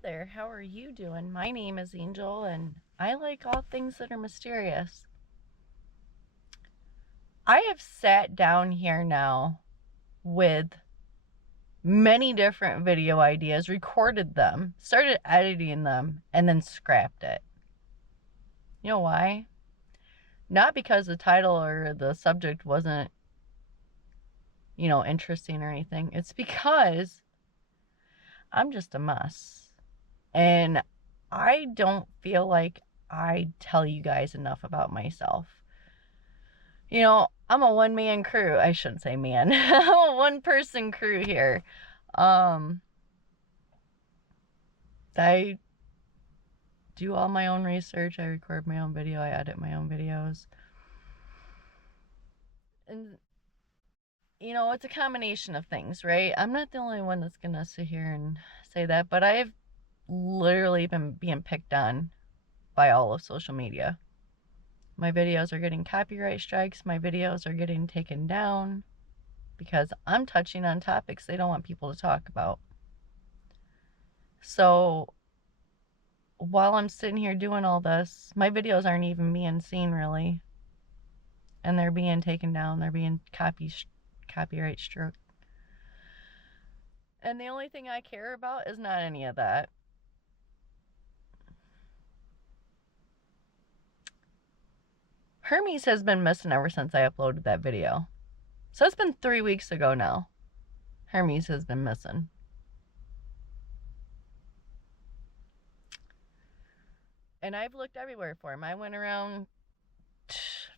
Hey there, how are you doing? My name is Angel, and I like all things that are mysterious. I have sat down here now with many different video ideas, recorded them, started editing them, and then scrapped it. You know why? Not because the title or the subject wasn't, interesting or anything. It's because I'm just a mess. And I don't feel like I tell you guys enough about myself. I'm a one-man crew. I shouldn't say man. I'm a one-person crew here. Um, I do all my own research. I record my own video. I edit my own videos. And, it's a combination of things, right? I'm not the only one that's going to sit here and say that, but I've literally been being picked on by all of social media. My videos are getting copyright strikes. My videos are getting taken down because I'm touching on topics they don't want people to talk about. So while I'm sitting here doing all this, my videos aren't even being seen really. And they're being taken down. They're being copyright struck. And the only thing I care about is not any of that. Hermes has been missing ever since I uploaded that video. So it's been 3 weeks ago now. Hermes has been missing. And I've looked everywhere for him. I went around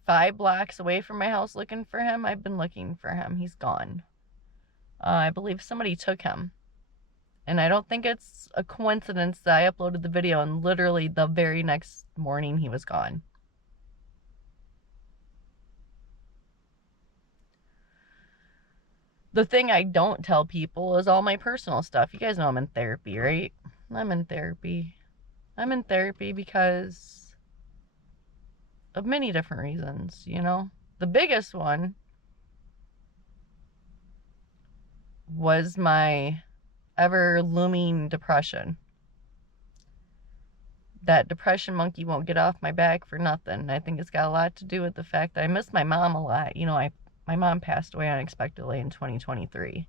5 blocks away from my house looking for him. I've been looking for him. He's gone. I believe somebody took him. And I don't think it's a coincidence that I uploaded the video and literally the very next morning he was gone. The thing I don't tell people is all my personal stuff. You guys know I'm in therapy, right? I'm in therapy. I'm in therapy because of many different reasons, The biggest one was my ever looming depression. That depression monkey won't get off my back for nothing. I think it's got a lot to do with the fact that I miss my mom a lot. My mom passed away unexpectedly in 2023.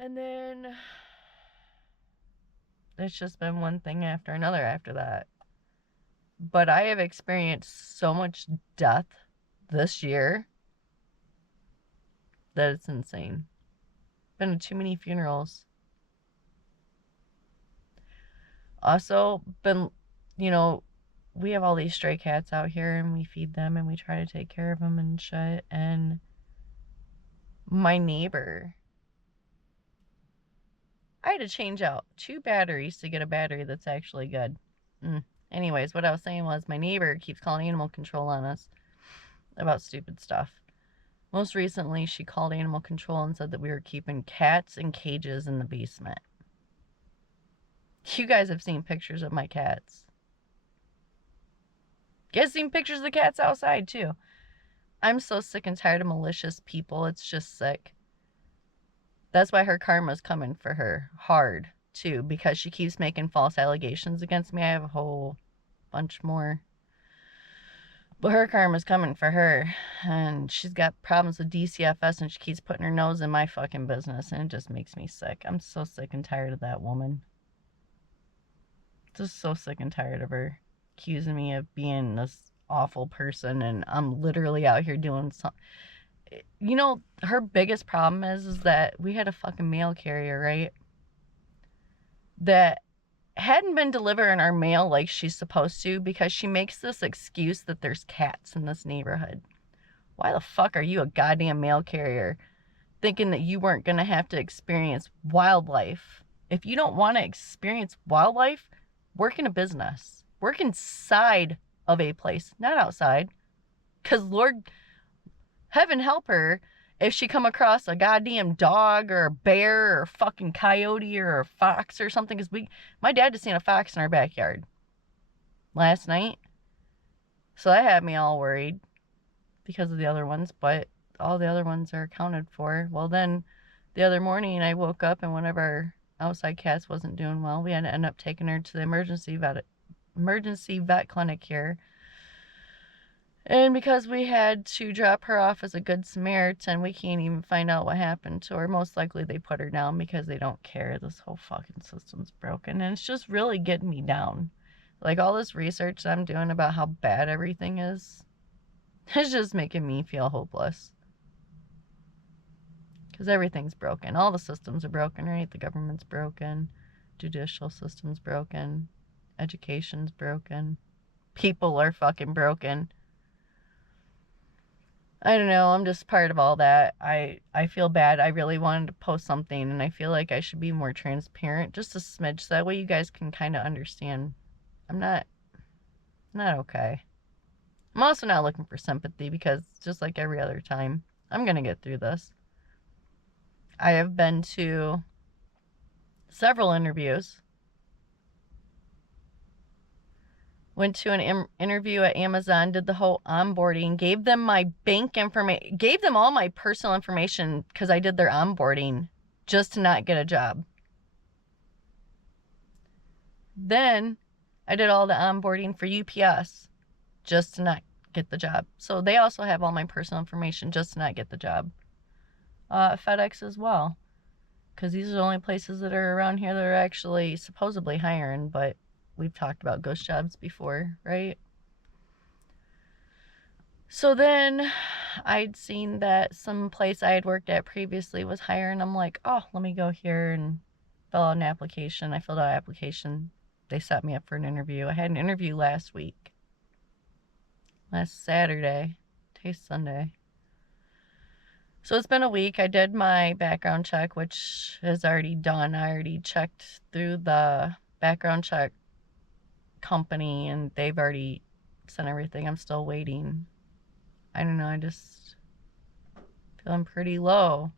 And then it's just been one thing after another after that. But I have experienced so much death this year that it's insane. Been to too many funerals. Also, we have all these stray cats out here and we feed them and we try to take care of them and shit. And my neighbor, I had to change out 2 batteries to get a battery that's actually good. Anyways, what I was saying was my neighbor keeps calling animal control on us about stupid stuff. Most recently, she called animal control and said that we were keeping cats in cages in the basement. You guys have seen pictures of my cats. You guys seen pictures of the cats outside too. I'm so sick and tired of malicious people. It's just sick. That's why her karma's coming for her hard too, because she keeps making false allegations against me. I have a whole bunch more. But her karma's coming for her. And she's got problems with DCFS and she keeps putting her nose in my fucking business. And it just makes me sick. I'm so sick and tired of that woman. Just so sick and tired of her accusing me of being this awful person. And I'm literally out here doing something. Her biggest problem is that we had a fucking mail carrier, right? That hadn't been delivering our mail like she's supposed to because she makes this excuse that there's cats in this neighborhood. Why the fuck are you a goddamn mail carrier thinking that you weren't going to have to experience wildlife? If you don't want to experience wildlife, work in a business. Work inside of a place, not outside. Because Lord, heaven help her if she come across a goddamn dog or a bear or a fucking coyote or a fox or something. Because my dad just seen a fox in our backyard last night. So that had me all worried because of the other ones. But all the other ones are accounted for. Well, then the other morning I woke up and one of our outside cats wasn't doing well. We had to end up taking her to the emergency vet clinic here. And because we had to drop her off as a good Samaritan, we can't even find out what happened to her. Most likely they put her down because they don't care. This whole fucking system's broken. And it's just really getting me down. Like, all this research that I'm doing about how bad everything is, it's just making me feel hopeless. Because everything's broken. All the systems are broken, right? The government's broken. Judicial system's broken. Education's broken. People are fucking broken. I don't know. I'm just part of all that. I feel bad. I really wanted to post something, and I feel like I should be more transparent, just a smidge, so that way you guys can kind of understand. I'm not okay. I'm also not looking for sympathy, because just like every other time, I'm gonna get through this. I have been to several interviews. Went to an interview at Amazon, did the whole onboarding, gave them my bank information, gave them all my personal information because I did their onboarding just to not get a job. Then I did all the onboarding for UPS just to not get the job. So they also have all my personal information just to not get the job. FedEx as well, because these are the only places that are around here that are actually supposedly hiring, but we've talked about ghost jobs before, right? So then I'd seen that some place I had worked at previously was hiring. I'm like, oh, let me go here and fill out an application. I filled out an application. They set me up for an interview. I had an interview last Saturday. Today's Sunday. So it's been a week. I did my background check, which is already done. I already checked through the background check company, and they've already sent everything. I'm still waiting. I don't know. I just feeling pretty low.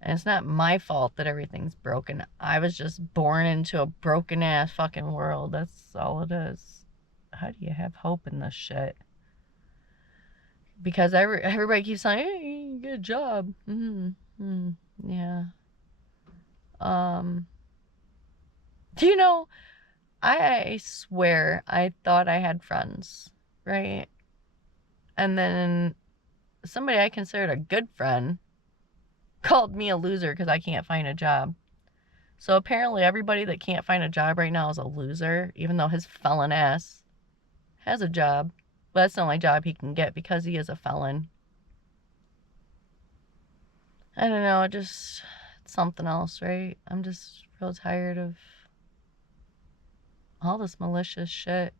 And it's not my fault that everything's broken. I was just born into a broken ass fucking world. That's all it is. How do you have hope in this shit? Because everybody keeps saying, hey, get a job. Yeah. Do you know, I swear I thought I had friends, right? And then somebody I considered a good friend called me a loser because I can't find a job. So apparently everybody that can't find a job right now is a loser, even though his felon ass has a job. But that's the only job he can get because he is a felon. I don't know, it's something else, right? I'm just real tired of all this malicious shit.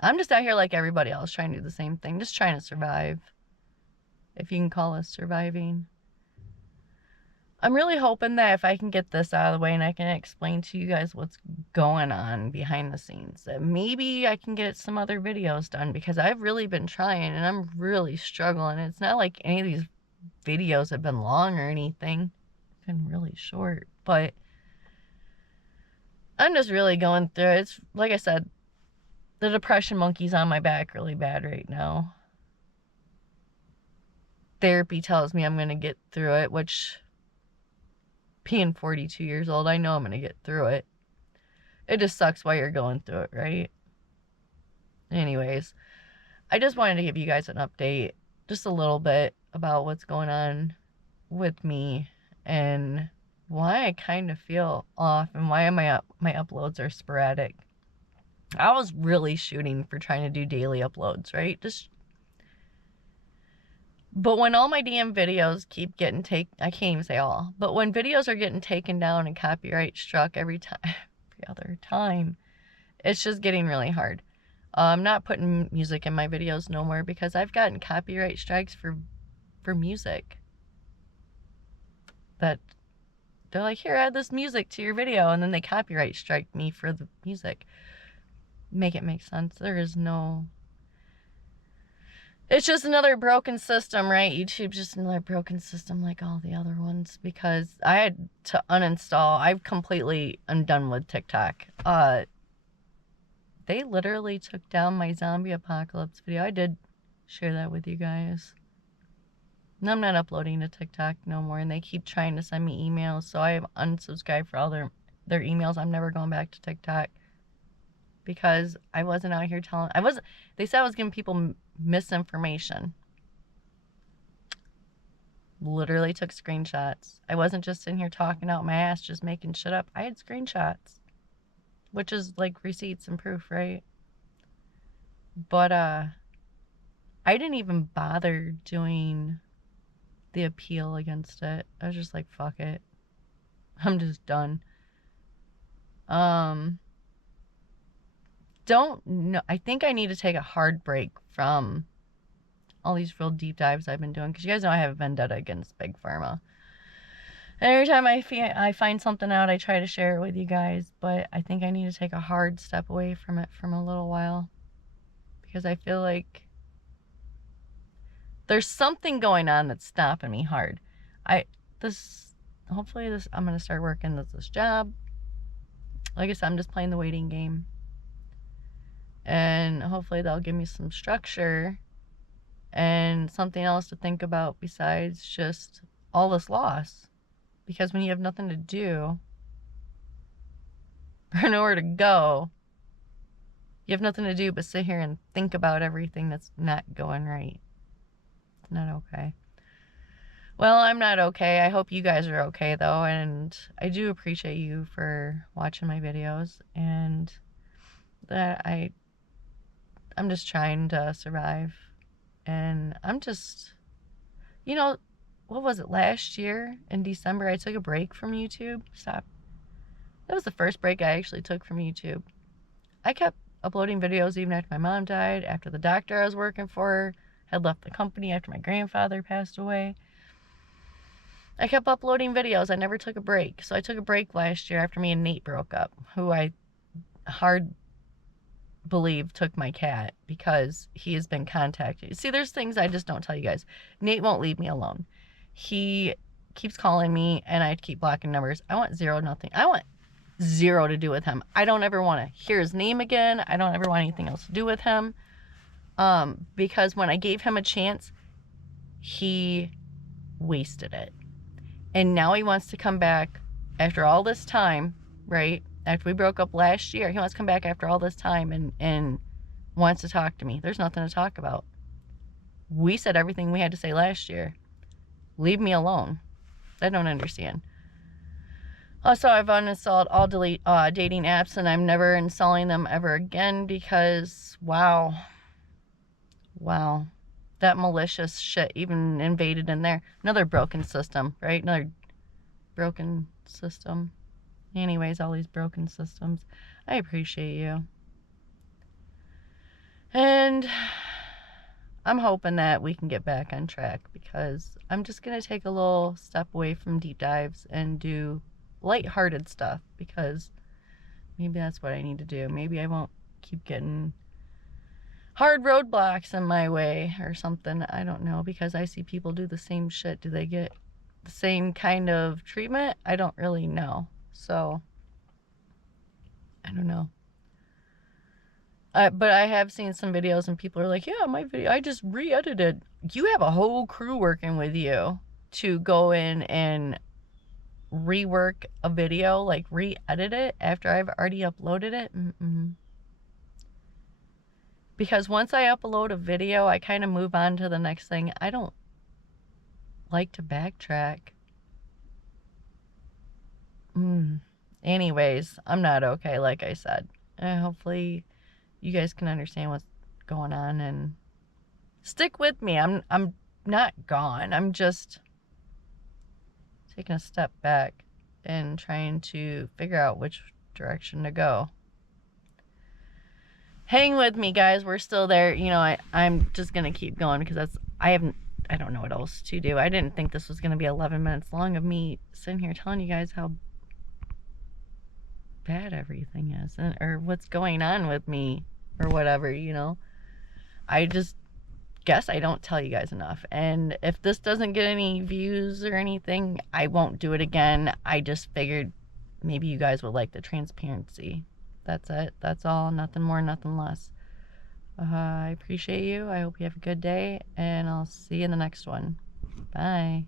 I'm just out here like everybody else trying to do the same thing, just trying to survive. If you can call us surviving. I'm really hoping that if I can get this out of the way and I can explain to you guys what's going on behind the scenes, that maybe I can get some other videos done, because I've really been trying and I'm really struggling. It's not like any of these videos have been long or anything. It's been really short, but I'm just really going through it. It's like I said, the depression monkey's on my back really bad right now. Therapy tells me I'm going to get through it, which, being 42 years old, I know I'm going to get through it. It just sucks while you're going through it, right? Anyways, I just wanted to give you guys an update, just a little bit, about what's going on with me and why I kind of feel off and why my uploads are sporadic. I was really shooting for trying to do daily uploads, right? But when all my damn videos keep getting I can't even say all, but when videos are getting taken down and copyright struck every other time, it's just getting really hard. I'm not putting music in my videos no more because I've gotten copyright strikes for music. That they're like, here, add this music to your video, and then they copyright strike me for the music. Make it make sense. There is no... It's just another broken system, right? YouTube's just another broken system like all the other ones, because I had to uninstall. I'm done with TikTok. They literally took down my zombie apocalypse video. I did share that with you guys. And I'm not uploading to TikTok no more, and they keep trying to send me emails, so I have unsubscribed for all their emails. I'm never going back to TikTok because I wasn't out here telling. They said I was giving people misinformation. Literally took screenshots. I wasn't just in here talking out my ass, just making shit up. I had screenshots, which is like receipts and proof, right? But I didn't even bother doing the appeal against it. I was just like, fuck it. I'm just done. Don't know. I think I need to take a hard break from all these real deep dives I've been doing, because you guys know I have a vendetta against Big Pharma. And every time I find something out, I try to share it with you guys, but I think I need to take a hard step away from it for a little while, because I feel like there's something going on that's stopping me hard. Hopefully I'm going to start working this job. Like I said, I'm just playing the waiting game. And hopefully they'll give me some structure and something else to think about besides just all this loss. Because when you have nothing to do or nowhere to go, you have nothing to do but sit here and think about everything that's not going right. It's not okay. Well, I'm not okay. I hope you guys are okay, though, and I do appreciate you for watching my videos, and that I'm just trying to survive, and I'm just, what was it, last year in December, I took a break from YouTube. Stop. That was the first break I actually took from YouTube. I kept uploading videos even after my mom died, after the doctor I was working for had left the company, after my grandfather passed away. I kept uploading videos. I never took a break. So I took a break last year after me and Nate broke up, who I hard believe took my cat, because he has been contacted. See, there's things I just don't tell you guys. Nate won't leave me alone. He keeps calling me, and I keep blocking numbers. I want nothing. I want zero to do with him. I don't ever want to hear his name again. I don't ever want anything else to do with him. Because when I gave him a chance, he wasted it. And now he wants to come back after all this time, right? After we broke up last year, he wants to come back after all this time and wants to talk to me. There's nothing to talk about. We said everything we had to say last year. Leave me alone. I don't understand. Also, I've uninstalled all dating apps, and I'm never installing them ever again, because, wow, that malicious shit even invaded in there. Another broken system, right? Another broken system. Anyways, all these broken systems. I appreciate you. And I'm hoping that we can get back on track, because I'm just going to take a little step away from deep dives and do lighthearted stuff, because maybe that's what I need to do. Maybe I won't keep getting hard roadblocks in my way or something. I don't know, because I see people do the same shit. Do they get the same kind of treatment? I don't really know. So, I don't know. But I have seen some videos and people are like, yeah, my video, I just re-edited. You have a whole crew working with you to go in and rework a video, like re-edit it after I've already uploaded it. Because once I upload a video, I kind of move on to the next thing. I don't like to backtrack. Anyways, I'm not okay, like I said. Hopefully you guys can understand what's going on and stick with me. I'm not gone. I'm just taking a step back and trying to figure out which direction to go. Hang with me, guys. We're still there. I'm just going to keep going, because I don't know what else to do. I didn't think this was going to be 11 minutes long of me sitting here telling you guys how bad everything is, or what's going on with me, or whatever. I just guess I don't tell you guys enough. And if this doesn't get any views or anything, I won't do it again. I just figured maybe you guys would like the transparency. That's it. That's all. Nothing more, nothing less. I appreciate you. I hope you have a good day, and I'll see you in the next one. Bye.